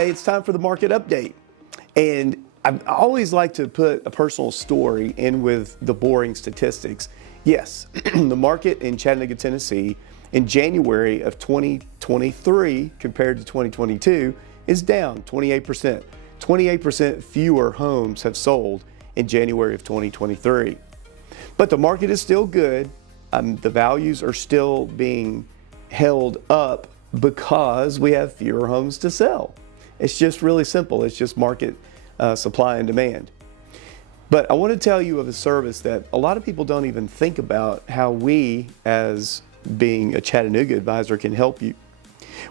Tuesday, it's time for the market update. And I always like to put a personal story in with the boring statistics. Yes, the market in Chattanooga, Tennessee in January of 2023 compared to 2022 is down 28%. 28% fewer homes have sold in January of 2023. But the market is still good. The values are still being held up because we have fewer homes to sell. It's just really simple. It's just market supply and demand. But I want to tell you of a service that a lot of people don't even think about, how we, as being a Chattanooga advisor, can help you.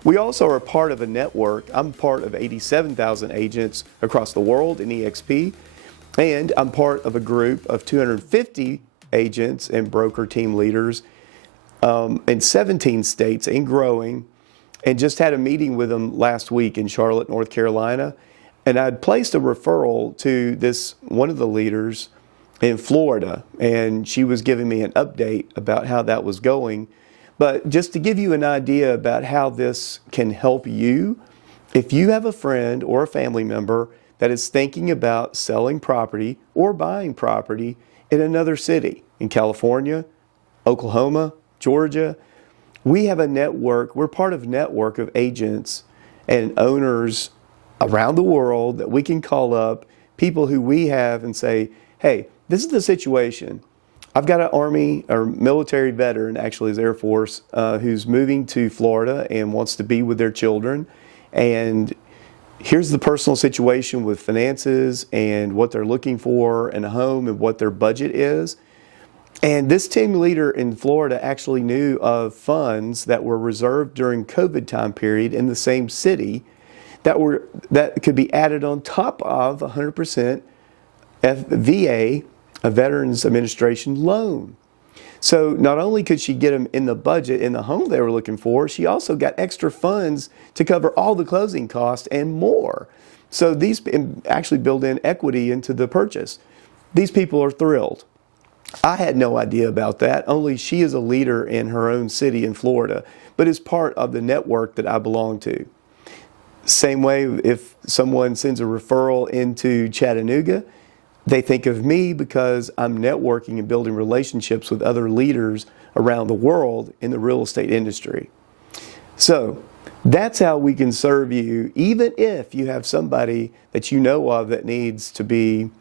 We also are part of a network. I'm part of 87,000 agents across the world in EXP, and I'm part of a group of 250 agents and broker team leaders in 17 states and growing, and just had a meeting with them last week in Charlotte, North Carolina. And I'd placed a referral to one of the leaders in Florida, and she was giving me an update about how that was going. But just to give you an idea about how this can help you, if you have a friend or a family member that is thinking about selling property or buying property in another city, in California, Oklahoma, Georgia, we have a network. We're part of a network of agents and owners around the world that we can call up, people who we have, and say, hey, this is the situation. I've got an Army or military veteran, actually is Air Force, who's moving to Florida and wants to be with their children. And here's the personal situation with finances and what they're looking for in a home and what their budget is. And this team leader in Florida actually knew of funds that were reserved during COVID time period in the same city that could be added on top of 100% VA, a Veterans Administration loan. So not only could she get them in the budget in the home they were looking for, she also got extra funds to cover all the closing costs and more. So these actually build in equity into the purchase. These people are thrilled. I had no idea about that. Only she is a leader in her own city in Florida, but is part of the network that I belong to. Same way, if someone sends a referral into Chattanooga, they think of me because I'm networking and building relationships with other leaders around the world in the real estate industry. So that's how we can serve you, even if you have somebody that you know of that needs to be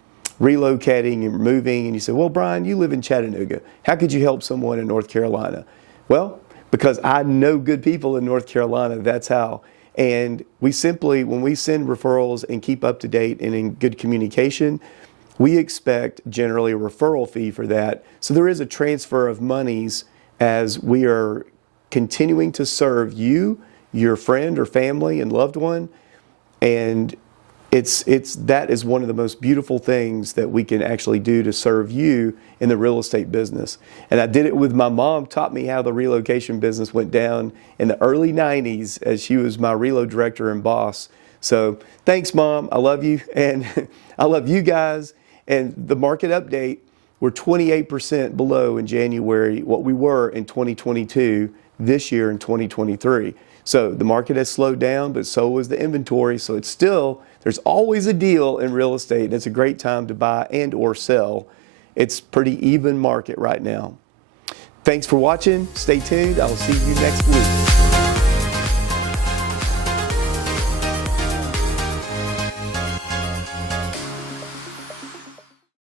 relocating and moving, and you say, well, Brian, you live in Chattanooga. How could you help someone in North Carolina? Well, because I know good people in North Carolina, that's how. And we simply, when we send referrals and keep up to date and in good communication, we expect generally a referral fee for that. So there is a transfer of monies as we are continuing to serve you, your friend or family and loved one. And that is one of the most beautiful things that we can actually do to serve you in the real estate business. And I did it with my mom, taught me how the relocation business went down in the early 90s as she was my relo director and boss. So thanks, Mom. I love you. And I love you guys. And the market update, we're 28% below in January what we were in 2022 this year in 2023. So the market has slowed down, but so was the inventory. So it's still, there's always a deal in real estate, and it's a great time to buy and or sell. It's pretty even market right now. Thanks for watching. Stay tuned. I'll see you next week.